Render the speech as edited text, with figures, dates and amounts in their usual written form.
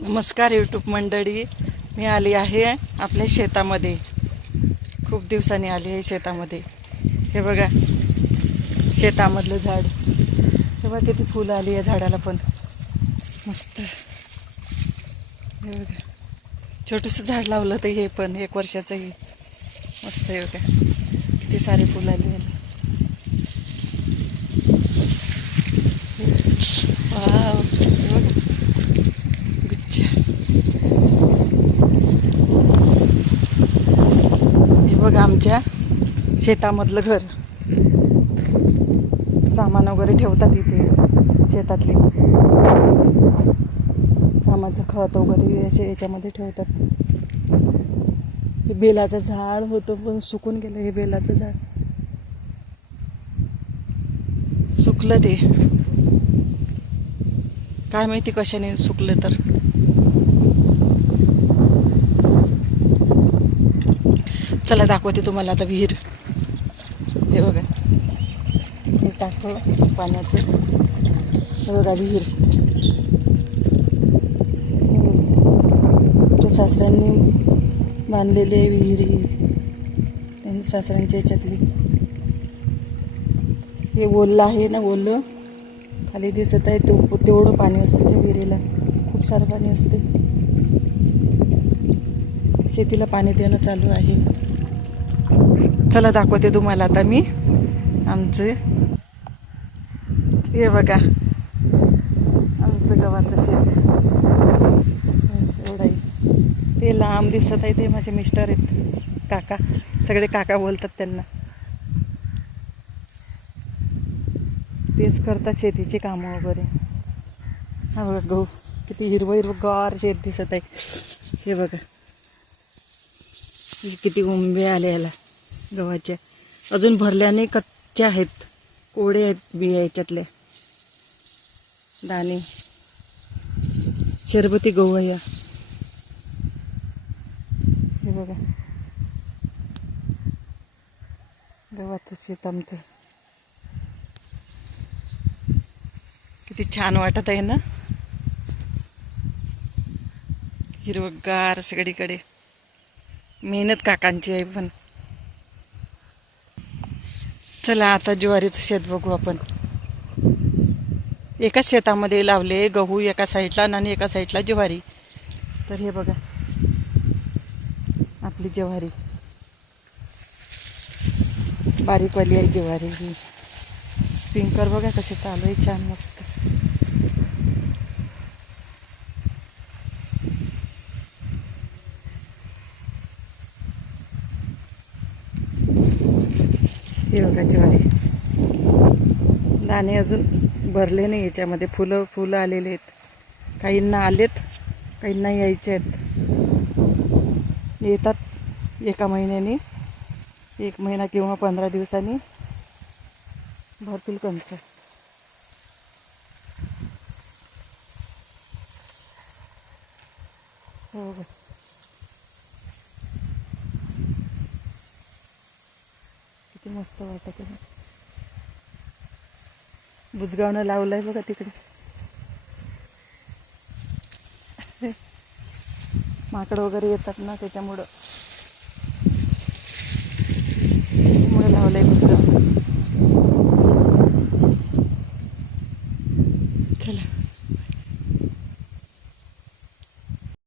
नमस्कार यूट्यूब मंडळी, मी आली आहे आपल्या शेतामध्ये. खूप दिवसांनी आली आहे शेतामध्ये. हे बघा शेतामधलं झाड, हे बघा किती फुलं आली आहे झाडाला पण मस्त. हे बघा छोटंसं झाड लावलं तर हे पण 1 वर्षाचं हे मस्त आहे. बघा किती सारे फुलं आली आहे. वाव, हे बघा आमच्या शेतामधलं घर. सामान वगैरे ठेवतात इथे शेतातले, कामाचं खत वगैरे असे याच्यामध्ये ठेवतात. हे बेलाचं झाड होतं पण सुकून गेलं. हे बेलाचं झाड सुकलं, ते काय माहिती कशाने सुकलं. तर चला दाखवते तुम्हाला आता विहीर. हे बघा हे टाकं पाण्याचं. हे बघा विहीर आमच्या सासऱ्यांनी बांधलेली विहिरी, त्यांनी सासऱ्यांच्या याच्यातली. हे ओलं आहे ना, ओलं खाली दिसत आहे. तेवढं पाणी असतं त्या विहिरीला, खूप सारं पाणी असते. शेतीला पाणी देणं चालू आहे. चला दाखवते तुम्हाला आता मी आमचे. हे बघा आमचं गव्हाचं शेत एवढं. ते लांब दिसत आहे ते माझे मिस्टर आहेत, काका. सगळे काका बोलतात त्यांना. तेच करतात शेतीची कामं वगैरे. हा बघा गहू किती हिरवं शेत दिसत आहे. हे बघा किती उंबे आले याला गव्हाच्या. अजून भरल्याने कच्च्या आहेत, कोडे आहेत बिया याच्यातल्या. दाणे शरबती गहू आहे. हे बघा गव्हाचं शेत आमचं. किती छान वाटत आहे ना, हिरवगार सगळीकडे. मेहनत काकांची आहे पण. चला आता ज्वारीचं शेत बघू आपण. एकाच शेतामध्ये लावले गहू एका साईडला आणि एका साईडला ज्वारी. तर हे बघा आपली ज्वारी, बारीकवाली आहे ज्वारी ही. पिंकर बघा कसे चालू आहे, छान मस्त. हे बघा ज्वारी, दाणे अजून भरले नाही याच्यामध्ये. फुलं आलेले आहेत. काहींना आलेत, काहींना यायचे आहेत. येतात एका महिन्याने, 1 महिना किंवा 15 दिवसांनी भरतील कणस. हो ग किती मस्त वाटत आहे. बुजगावनं लावलंय बघा तिकडे. माकड वगैरे येतात ना त्याच्यामुळं